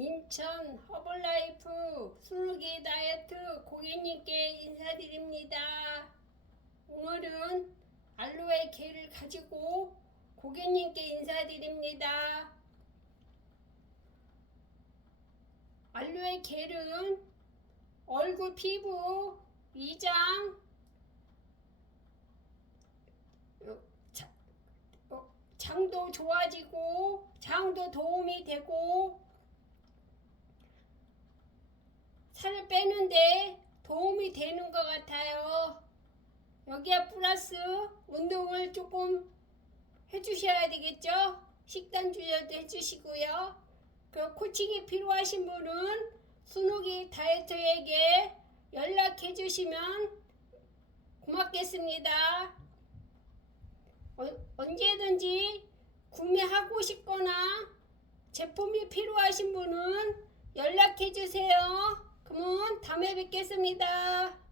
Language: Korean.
인천 허블라이프 스무개 다이어트 고객님께 인사드립니다. 오늘은 알로에 겔을 가지고 고객님께 인사드립니다. 알로에 겔은 얼굴 피부, 위장, 어, 자- 어, 장도 좋아지고 장도 도움이 되고 살을 빼는데 도움이 되는 것 같아요. 여기에 플러스 운동을 조금 해주셔야 되겠죠? 식단 조절도 해주시고요. 그 코칭이 필요하신 분은 순욱이 다이어트에게 연락해 주시면 고맙겠습니다. 어, 언제든지 구매하고 싶거나 제품이 필요하신 분은 연락해 주세요. 다음에 뵙겠습니다.